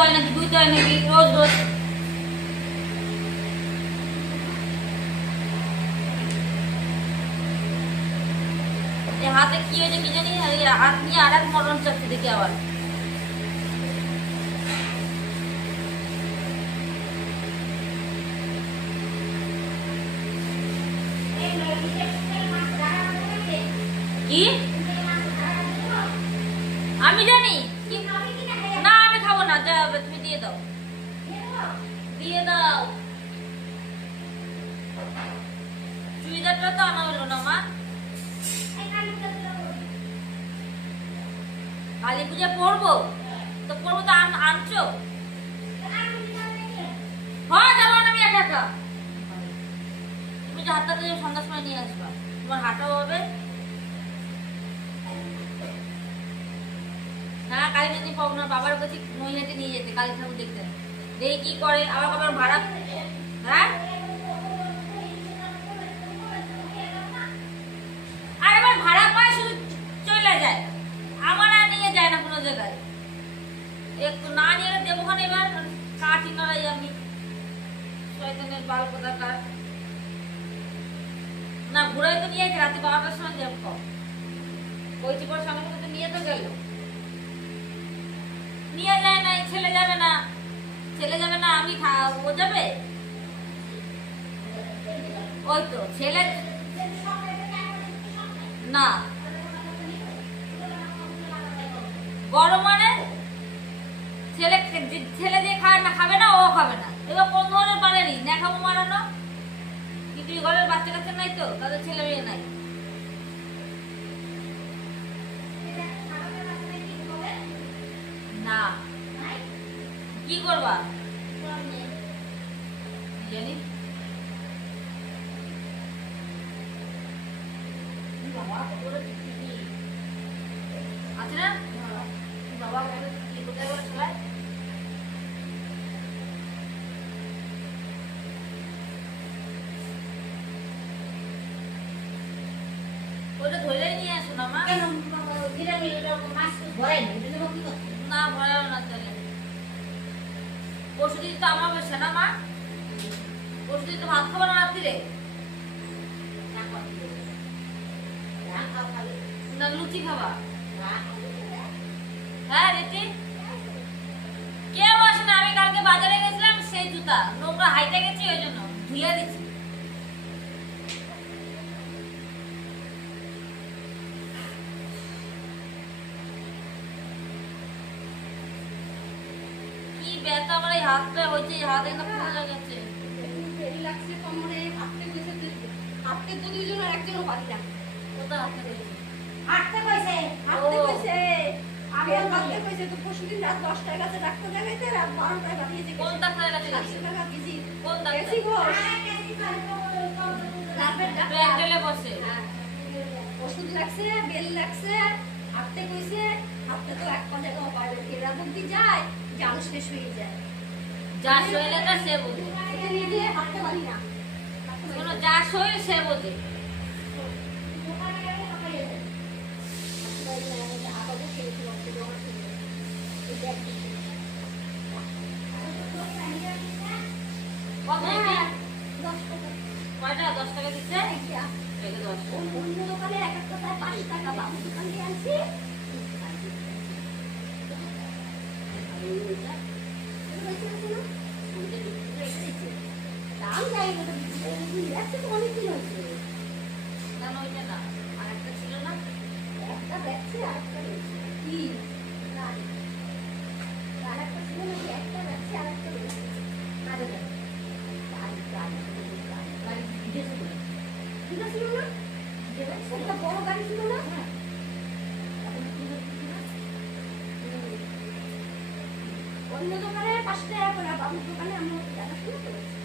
হয় নাকি ধুইতে হয় নাকি রোজ রোজ। হাতে কি হয়েছে কি জানি, হাত নিয়ে আর এক মরণ চাচ্ছে দেখি আবার। কি আমি জানি না, আমি খাবো না, যা তুমি দিয়ে দাও, দিয়ে দাও। চুড়িদারটা তো আনা হলো না মা, কালী পূজা পড়বো তো পড়বো তো আনছো। হ্যাঁ যাবো না আমি একা একা, তুমি যে হাতটা দিয়ে সন্ধ্যার সময় নিয়ে আসবা, তোমার হাঁটাও হবে। হ্যাঁ কালী যদি পাবো বাবার কাছে মহিলাকে নিয়ে যেতে কালী ঠাকুর দেখতে, দেখি কি করে। আবার বাবার ভাড়া, হ্যাঁ আর আবার ভাড়া পায় শুধু চলে যায়, আমার আর নিয়ে যায় না কোনো জায়গায়। একটু না নিয়ে দেবো খানে এবার কাঠি নড়াই আমি, শয়তানের বাল কোথাকার। না ঘুরাই তো নিয়ে রাতে 12টার সময় যাবো, ওই চিপর সঙ্গে সঙ্গে নিয়ে তো গেল, নিয়ে যায় না। ছেলে যাবে না, ছেলে যাবে না, আমি ও যাবে। ওই তো ছেলে না গরম মানে ছেলে, ছেলে যে খাবে না ও খাবে না। এবার কোন ধরনের পারেনি না খাবো মারানো, কিন্তু ঘরের বাচ্চা কাচ্চা নাই তো, তাদের ছেলে মেয়ে নাই। না কি করবা জানি, আছে না বাবা কোথায় বলে সবাই। ওটা ধরে নিয়ে আসো না মা, না ভরাও না তাহলে। পরশুদিন তো আমার বসে না মা, পরশুদিন তো ভাত খাবো না রাত্রিরে, না লুচি খাবা। হ্যাঁ রেটি কেউ আসে না, আমি কালকে বাজারে গেছিলাম, সেই জুতা নোংরা হাইটে গেছি, ওই জন্য ধুয়ে দিচ্ছি। কি ব্যথা আমার এই হাতটা হয়েছে, হাত একদম ফুলে গেছে, লাগছে কোমরে, হাঁটতে গেছে, হাঁটতে তো দুইজন আর একজনও পারি না। কোথায় হাতে গেছে, হাঁটতে কইছে, হাঁটতে কইছে, আমি হাঁটতে কইছে তো পরশুদিন রাত 10টায় গেছে ডাক্তার দেখাইতে, রাত 12টায় পাঠিয়েছে। কোন ডাক্তারের কাছে গেছে? 700 টাকা কেজি। কোন ডাক্তার? কেসি গো, লাভের ডাক্তার প্যান্ডেলে বসে। ওষুধ লাগছে, বেল লাগছে, হাঁটতে কইছে, হাঁটতে তো এক পা জায়গাও পারে না, এরা বুদ্ধি যায় জাল শেষ হয়ে যায়, যা শরীরটা সে বোঝে, এটা নিয়ে দিয়ে হাঁটতে পারি না। শোনো যা শরীর সে বোঝে। কত কয়টা 10 টাকা দিচ্ছে, অন্য দোকানে এক একটা 5 টাকা, বাবু দোকান দিয়ে আনছি দাম যাই অনেকদিন হয়েছে, না ওইটা না আর একটা ছিল না, একটা দেখছি আর একটা কি আর একটা ছিল নাকি, একটা দেখছি আর একটা ছিল না, একটা বড় গাড়ি ছিল না, অন্য দোকানে 5 টাকা করে, বাবুর দোকানে আমরা দেখাশোনা করেছি।